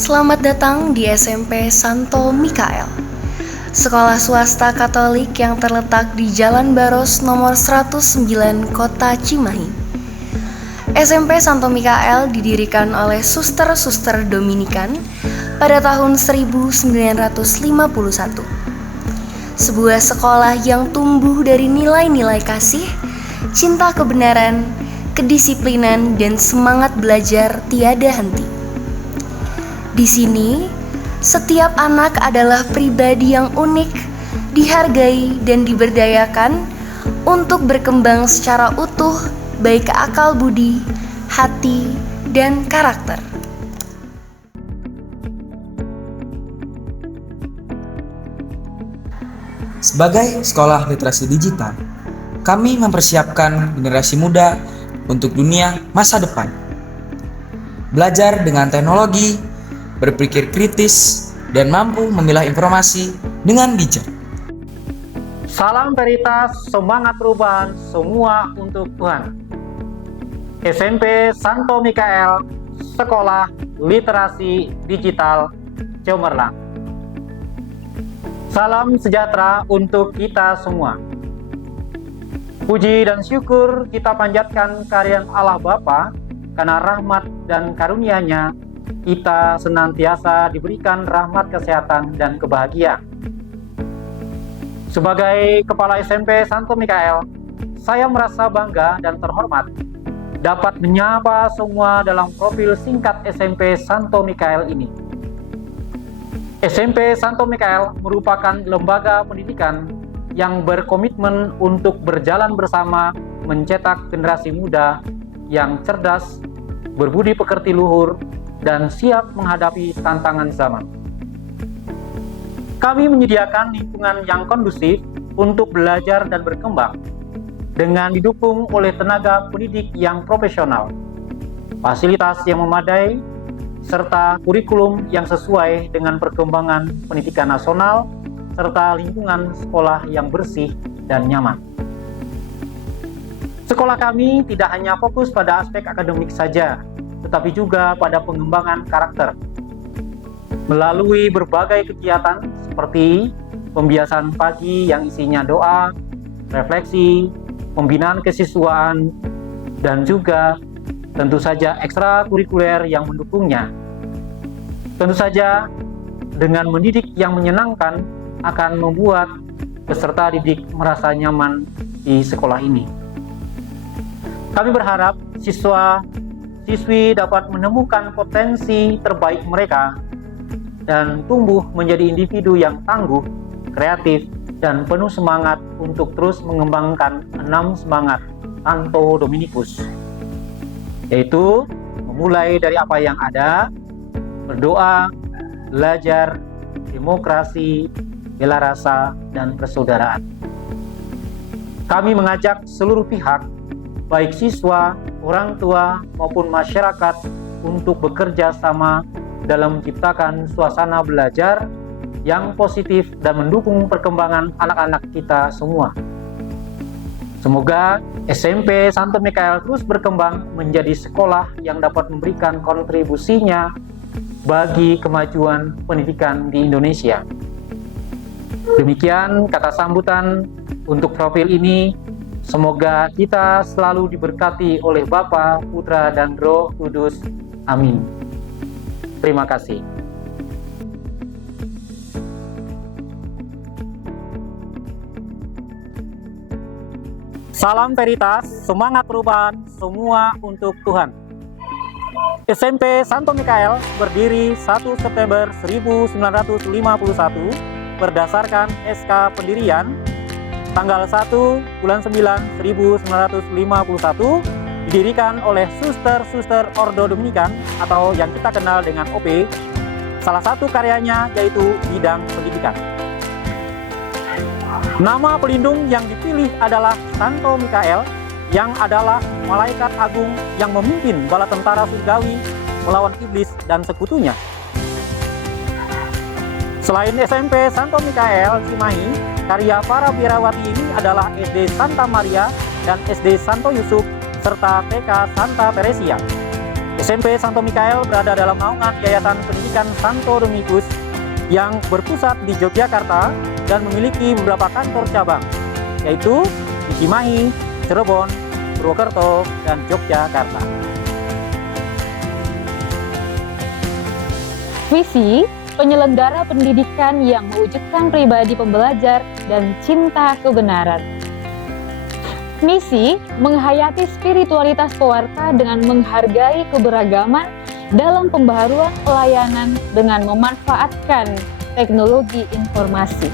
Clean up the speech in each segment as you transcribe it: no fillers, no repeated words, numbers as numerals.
Selamat datang di SMP Santo Mikael, sekolah swasta Katolik yang terletak di Jalan Baros nomor 109 Kota Cimahi. SMP Santo Mikael didirikan oleh suster-suster Dominikan pada tahun 1951. Sebuah sekolah yang tumbuh dari nilai-nilai kasih, cinta kebenaran, kedisiplinan, dan semangat belajar tiada henti. Di sini, setiap anak adalah pribadi yang unik, dihargai dan diberdayakan untuk berkembang secara utuh, baik akal budi, hati, dan karakter. Sebagai sekolah literasi digital, kami mempersiapkan generasi muda untuk dunia masa depan. Belajar dengan teknologi, berpikir kritis, dan mampu memilah informasi dengan bijak. Salam veritas, semangat perubahan, semua untuk Tuhan. SMP Santo Mikael, Sekolah Literasi Digital Cemerlang. Salam sejahtera untuk kita semua. Puji dan syukur kita panjatkan kehadirat Allah Bapa, karena rahmat dan karunia-Nya kita senantiasa diberikan rahmat kesehatan dan kebahagiaan. Sebagai Kepala SMP Santo Mikael, saya merasa bangga dan terhormat dapat menyapa semua dalam profil singkat SMP Santo Mikael ini. SMP Santo Mikael merupakan lembaga pendidikan yang berkomitmen untuk berjalan bersama mencetak generasi muda yang cerdas, berbudi pekerti luhur, dan siap menghadapi tantangan zaman. Kami menyediakan lingkungan yang kondusif untuk belajar dan berkembang dengan didukung oleh tenaga pendidik yang profesional, fasilitas yang memadai, serta kurikulum yang sesuai dengan perkembangan pendidikan nasional, serta lingkungan sekolah yang bersih dan nyaman. Sekolah kami tidak hanya fokus pada aspek akademik saja, tetapi juga pada pengembangan karakter. Melalui berbagai kegiatan seperti pembiasaan pagi yang isinya doa, refleksi, pembinaan kesiswaan, dan juga tentu saja ekstrakurikuler yang mendukungnya. Tentu saja dengan mendidik yang menyenangkan akan membuat peserta didik merasa nyaman di sekolah ini. Kami berharap siswi dapat menemukan potensi terbaik mereka dan tumbuh menjadi individu yang tangguh, kreatif, dan penuh semangat untuk terus mengembangkan 6 semangat Santo Dominikus, yaitu memulai dari apa yang ada, berdoa, belajar, demokrasi, bela rasa, dan persaudaraan. Kami mengajak seluruh pihak, baik siswa, orang tua, maupun masyarakat untuk bekerja sama dalam menciptakan suasana belajar yang positif dan mendukung perkembangan anak-anak kita semua. Semoga SMP Santo Mikael terus berkembang menjadi sekolah yang dapat memberikan kontribusinya bagi kemajuan pendidikan di Indonesia. Demikian kata sambutan untuk profil ini. Semoga kita selalu diberkati oleh Bapa, Putra, dan Roh Kudus. Amin. Terima kasih. Salam veritas, semangat perubahan, semua untuk Tuhan. SMP Santo Mikael berdiri 1 September 1951 berdasarkan SK Pendirian tanggal 1 bulan 9 1951, didirikan oleh suster-suster Ordo Dominikan atau yang kita kenal dengan OP. Salah satu karyanya yaitu bidang pendidikan. Nama pelindung yang dipilih adalah Santo Mikael, yang adalah malaikat agung yang memimpin bala tentara surgawi melawan iblis dan sekutunya. Selain SMP Santo Mikael Cimahi, karya para biarawati ini adalah SD Santa Maria dan SD Santo Yusuf serta TK Santa Teresia. SMP Santo Mikael berada dalam naungan Yayasan Pendidikan Pendidikan Santo Dominikus yang berpusat di Yogyakarta dan memiliki beberapa kantor cabang, yaitu di Cimahi, Cirebon, Purwokerto, dan Yogyakarta. Visi penyelenggara pendidikan yang mewujudkan pribadi pembelajar dan cinta kebenaran. Misi menghayati spiritualitas pewarta dengan menghargai keberagaman dalam pembaharuan pelayanan dengan memanfaatkan teknologi informasi.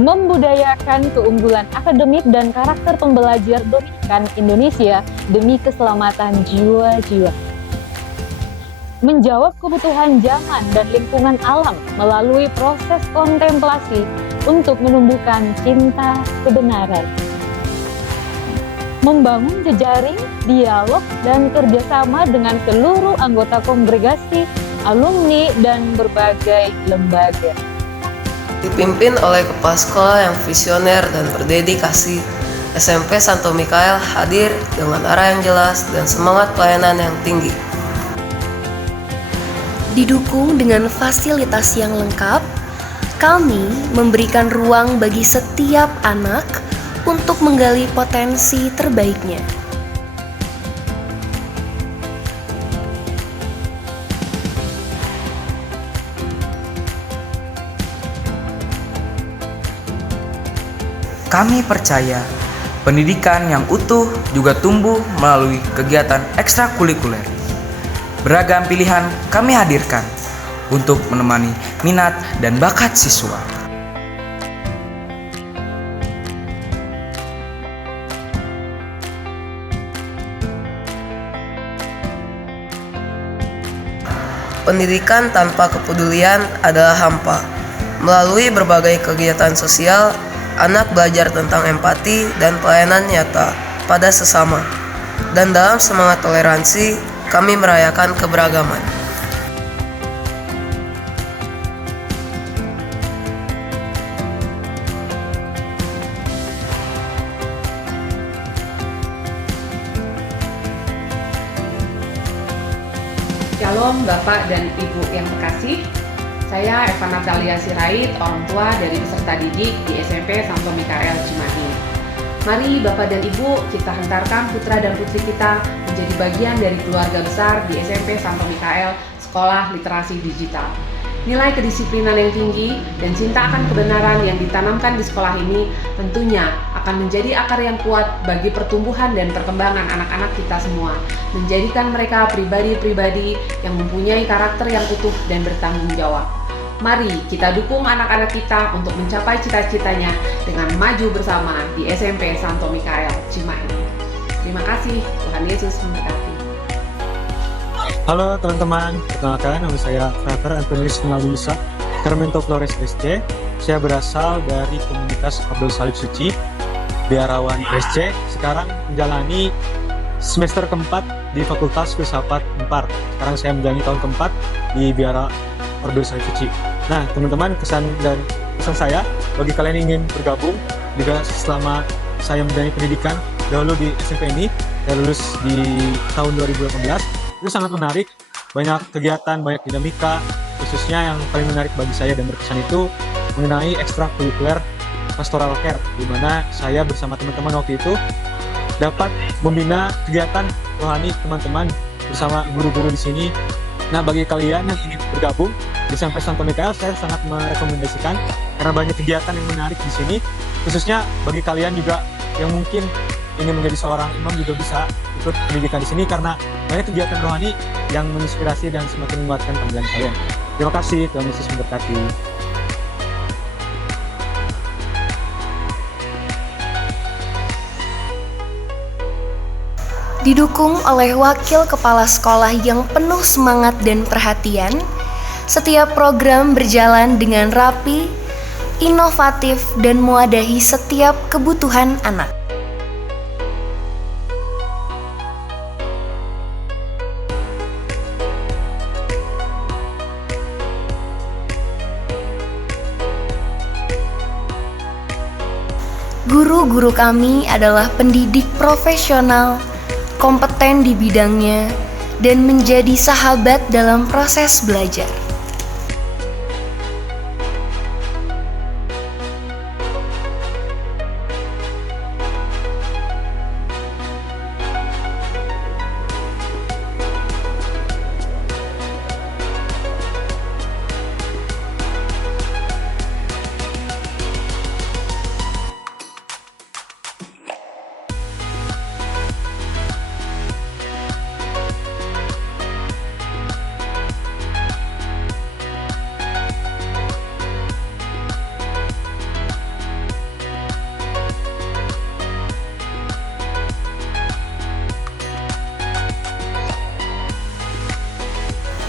Membudayakan keunggulan akademik dan karakter pembelajar Dominikan Indonesia demi keselamatan jiwa-jiwa. Menjawab kebutuhan zaman dan lingkungan alam melalui proses kontemplasi untuk menumbuhkan cinta kebenaran. Membangun jejaring, dialog, dan kerjasama dengan seluruh anggota kongregasi, alumni, dan berbagai lembaga. Dipimpin oleh kepala sekolah yang visioner dan berdedikasi, SMP Santo Mikael hadir dengan arah yang jelas dan semangat pelayanan yang tinggi. Didukung dengan fasilitas yang lengkap, kami memberikan ruang bagi setiap anak untuk menggali potensi terbaiknya. Kami percaya pendidikan yang utuh juga tumbuh melalui kegiatan ekstrakurikuler. Beragam pilihan kami hadirkan untuk menemani minat dan bakat siswa. Pendidikan tanpa kepedulian adalah hampa. Melalui berbagai kegiatan sosial, anak belajar tentang empati dan pelayanan nyata pada sesama. Dan dalam semangat toleransi, kami merayakan keberagaman. Shalom Bapak dan Ibu yang terkasih. Saya Eva Natalia Sirait, orang tua dari peserta didik di SMP Santo Mikael Cimahi. Mari Bapak dan Ibu kita hantarkan putra dan putri kita menjadi bagian dari keluarga besar di SMP Santo Mikael, Sekolah Literasi Digital. Nilai kedisiplinan yang tinggi dan cinta akan kebenaran yang ditanamkan di sekolah ini tentunya akan menjadi akar yang kuat bagi pertumbuhan dan perkembangan anak-anak kita semua, menjadikan mereka pribadi-pribadi yang mempunyai karakter yang utuh dan bertanggung jawab. Mari kita dukung anak-anak kita untuk mencapai cita-citanya dengan maju bersama di SMP Santo Mikael Cimahi. Terima kasih, Tuhan Yesus memberkati. Halo teman-teman, perkenalkan nama saya Frater Antonius Nalisa, Carmento Flores SC. Saya berasal dari komunitas Abdul Salib Suci, Biarawan SC. Sekarang menjalani semester keempat di Fakultas Filsafat 4. Sekarang saya menjalani tahun keempat di Biara Abdul Salib Suci. Nah teman-teman, kesan saya bagi kalian yang ingin bergabung juga selama saya menjalani pendidikan dahulu di SMP ini, saya lulus di tahun 2018. Itu sangat menarik, banyak kegiatan, banyak dinamika, khususnya yang paling menarik bagi saya dan berkesan itu mengenai ekstrakurikuler pastoral care, di mana saya bersama teman-teman waktu itu dapat membina kegiatan rohani teman-teman bersama guru-guru di sini. Nah, bagi kalian yang ingin bergabung di SMP Santo Mikael, saya sangat merekomendasikan karena banyak kegiatan yang menarik di sini, khususnya bagi kalian juga yang mungkin ingin menjadi seorang imam juga bisa ikut pendidikan di sini karena banyak kegiatan rohani yang menginspirasi dan semakin menguatkan panggilan kalian. Terima kasih, Tuhan Yesus memberkati. Didukung oleh wakil kepala sekolah yang penuh semangat dan perhatian, setiap program berjalan dengan rapi, inovatif, dan mewadahi setiap kebutuhan anak. Guru-guru kami adalah pendidik profesional, kompeten di bidangnya, dan menjadi sahabat dalam proses belajar.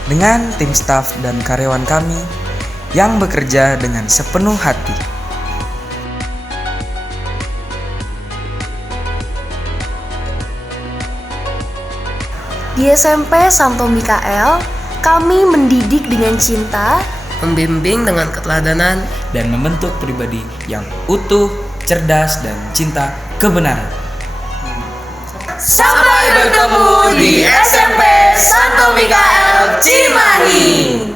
Dengan tim staf dan karyawan kami yang bekerja dengan sepenuh hati. Di SMP Santo Mikael, kami mendidik dengan cinta, membimbing dengan keteladanan, dan membentuk pribadi yang utuh, cerdas, dan cinta kebenaran. Sampai bertemu di SMP Santo Mikael Cimahi.